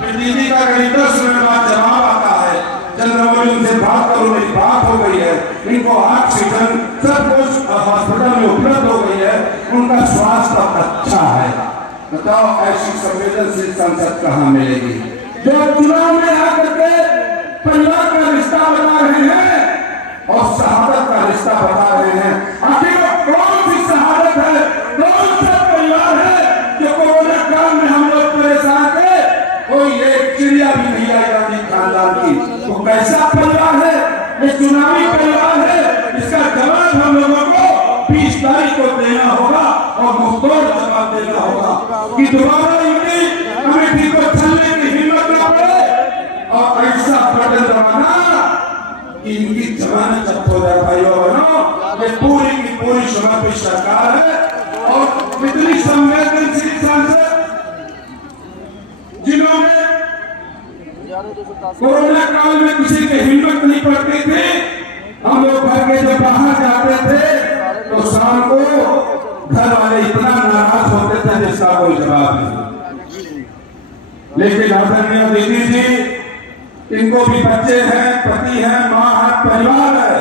दीदी का करीब 10 मिनट बाद जवाब आता है, चंद्रमौली उनसे बात करो, मेरी बात हो गई है, इनको ऑक्सीजन सब कुछ हॉस्पिटल में उपलब्ध हो गई है, उनका स्वास्थ्य अच्छा है। बताओ ऐसी संवेदनशील संसद कहाँ मिलेगी जो चुनाव में आकर के परिवार का रिश्ता बता रहे हैं और शहादत का रिश्ता बता रहे हैं। आखिर कौन सी शहादत है, कौन सा परिवार है जो कोरोना काल में हम लोग परेशान थे, कोई एक चिड़िया भी नहीं आई गांधी खानदान की, तो कैसा परिवार है, ये चुनावी परिवार है। इसका जवाब हम लोगों को 20 तारीख को देना होगा और मुंहतोड़ जवाब देना होगा कि दोबारा इनकी कमेटी को छलने की हिम्मत न पड़े और ऐसा बटन दबाना कि इनकी जमानत जब्त हो जाए। भाइयों बहनों, ये पूरी की पूरी समर्पित सरकार है और इतनी संवेदनशील सांसद जिन्होंने कोरोना काल में किसी की हिम्मत नहीं पड़ती थी, हम लोग घर के जब बाहर जाते थे तो शाम को घर वाले इतना नाराज होते थे जिसका कोई जवाब नहीं। लेकिन आदरणीय दीदी जी, इनको भी बच्चे हैं, पति है, माँ है, परिवार है,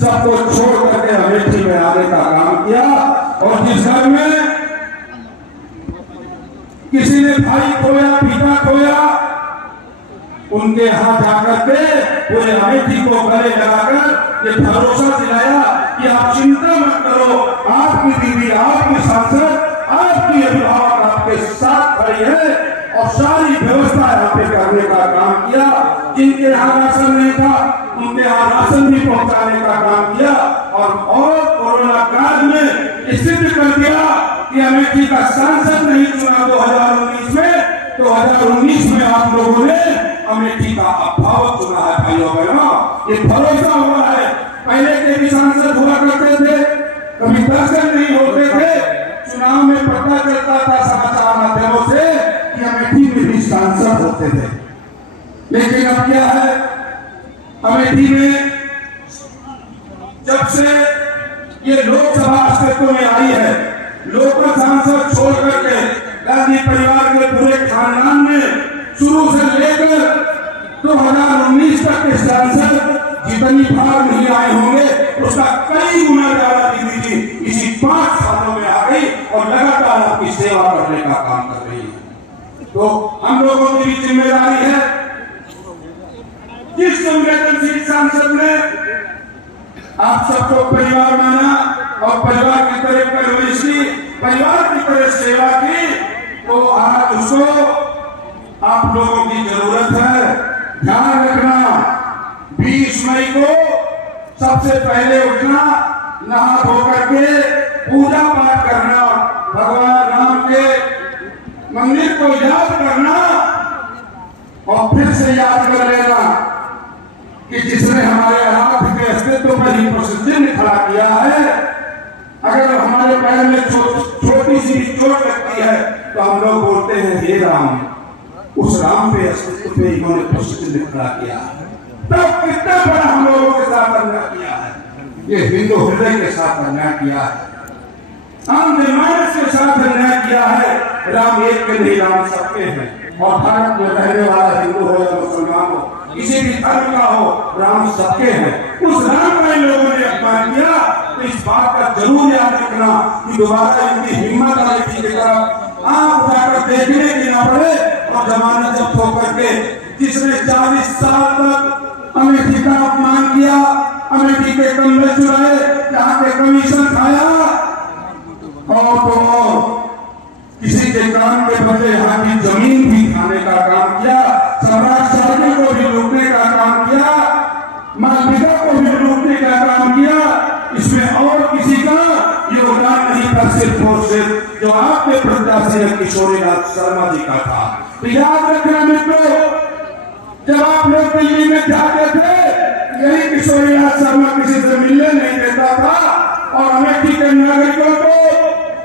सबको छोड़ करके अमेठी में आने का काम किया और जिस घर में किसी ने भाई खोया, पिता खोया, उनके यहाँ जाकर के पूरे अमेठी को गले लगाकर ये भरोसा दिलाया कि आप चिंता मत करो, आपकी दीदी, आपकी सांसद, आपकी अभिभावक आपके साथ खड़ी है और सारी व्यवस्था यहाँ पे करने का काम किया। जिनके यहाँ राशन नहीं था उनके यहाँ राशन भी पहुंचाने का काम किया और कोरोना काल में सिद्ध कर दिया कि अमेठी का सांसद नहीं चुना 2019 में, 2019 में आप लोगों ने अमेठी का अभाव चुना है। भाइयों बहनों, ये भरोसा हुआ है। पहले के भी सांसद हुआ करते थे, कभी दर्शन नहीं होते थे, चुनाव में पता चलता था समाचार माध्यमों से कि अमेठी में भी सांसद होते थे। लेकिन अब क्या है, अमेठी में जब से ये लोकसभा अस्तित्व में आई है, लोकसभा सांसद छोड़ करके गांधी परिवार के पूरे खानदान में शुरू से लेकर 2019 तक के सांसद जितनी बार नहीं आए होंगे उसका कई गुना ज्यादा दीदी जी इसी 5 सालों में आ गई और लगातार आपकी सेवा करने का काम कर रही है। तो हम लोगों की भी जिम्मेदारी है, जिस संवेदनशील सांसद ने आप सबको परिवार माना और परिवार की तरह परवरिश की, परिवार की तरह सेवा की, तो आज उसको आप लोगों की जरूरत है। ध्यान रखना, 20 मई को सबसे पहले उठना, नहा धो करके पूजा पाठ करना, भगवान राम के मंदिर को याद करना और फिर से याद कर लेना कि जिसने हमारे अनाथ के अस्तित्व पर ही प्रसिद्धि ने खड़ा किया है, अगर हमारे पैर में छोटी सी चोट लगती है तो हम लोग बोलते हैं हे राम, उस राम पे अस्तित्व पे इन्होंने प्रसिद्धि ने खड़ा किया। तब कितना बड़ा हम लोगों के साथ अन्याय किया है, ये हिंदू हृदय के साथ अन्याय किया है, आम जनमानस के साथ अन्याय किया है। राम एक के नहीं, राम सबके हैं और भारत में रहने वाला हिंदू हो या मुसलमान हो, किसी भी धर्म का हो, राम सबके हैं। उस राम का इन लोगों ने अपमान किया, तो इस बात का जरूर याद रखना कि दोबारा इनकी हिम्मत आई थी की तरफ आंख उठाकर देखने की ना पड़े और जमानत जब्त होकर के जिसने 40 साल तक अमेठी का अपमान किया, अमेठी के कमरे चुराए, यहाँ के कमीशन खाया और किसी के काम के बदले यहाँ की जमीन भी खाने का काम किया, सम्राट को भी लूटने का काम किया, मालविका को भी लूटने का काम किया। इसमें और किसी का योगदान नहीं था, सिर्फ और सिर्फ जो आपके प्रत्याशी किशोरीनाथ शर्मा जी का था। तो याद रखना मित्रों, जब आप लोग दिल्ली में जाते थे, यही किशोरीनाथ शर्मा किसी से मिलने नहीं देता था और अमेठी के नागरिकों को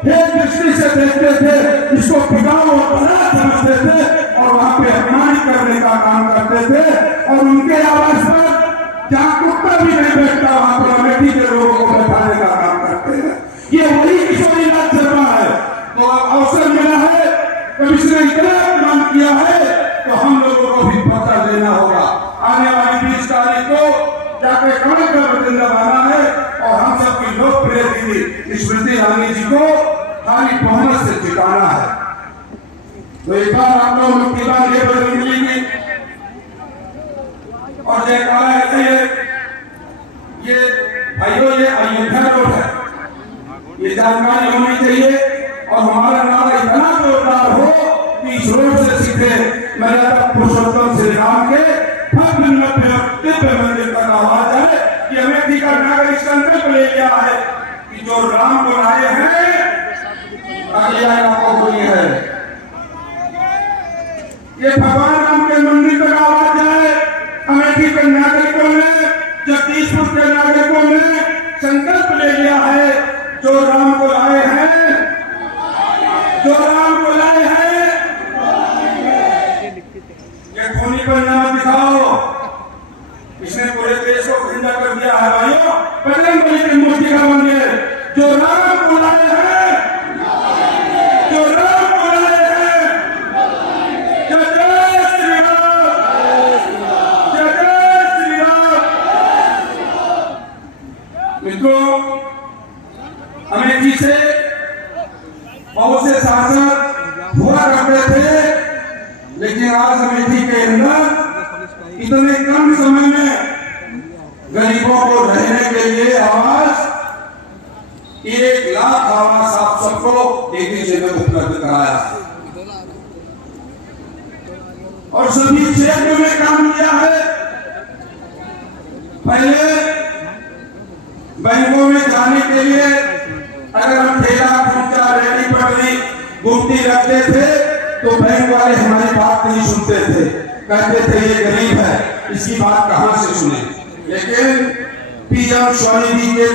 एक दृष्टि से देखते थे, इसको बिगाड़ और बना समझते थे और वहां पे अपमानित करने का काम करते थे और उनके आवाज पर जहां कुत्ता भी नहीं बैठता वहां पर अमेठी के लोगों को बैठाने का काम करते हैं। ये वही किशोरीनाथ शर्मा है। तो अवसर मिला है, कब इसने इतना अपमान किया है तो हम स्मृति ईरानी जी को खाली बहुमत से जिताना है। तो एक बार आप लोग मुक्ति बात ये बदल मिलेंगे और जयकारा है ये भाइयों, ये अयोध्या रोड है, ये जानकारी होनी चाहिए। और हमारा नारा इतना जोरदार हो कि इस रोड से सीधे मेरा पुरुषोत्तम श्री राम के दिव्य मंदिर तक आवाज है कि अमेठी का नागरिक संकल्प ले लिया है कि जो राम को लाए हैं अगले को कोई है। ये भगवान राम के मंदिर तक आवाज है। अमेठी के नागरिकों ने, जगदीशपुर के नागरिकों ने संकल्प ले लिया है जो राम को लाए हैं, जो राम को लाए हैं। ये खूनी परिणाम दिखाओ, इसने पूरे देश को खिंजा कर दिया है भाइयों। बजरंगबली की मूर्ति का मंदिर जो राम को लाए हैं, जो राम को लाए हैं। जय जय श्री राम, जय जय श्री राम। मित्रों, अमेठी से बहुत से सांसद हुआ करते थे, लेकिन आज अमेठी के अंदर इतने कम समय में गरीबों को रहने के लिए आवास 1 लाख आवास आप सबको एक ही जगह उपलब्ध कराया और सभी क्षेत्र में काम किया है। पहले बैंकों में जाने के लिए अगर हम ठेला खूंचा रेडी पटरी गुमटी रखते थे तो बैंक वाले हमारी बात नहीं सुनते थे, कहते थे ये गरीब है, इसकी बात कहां से सुने। लेकिन पीएम स्वनिधि के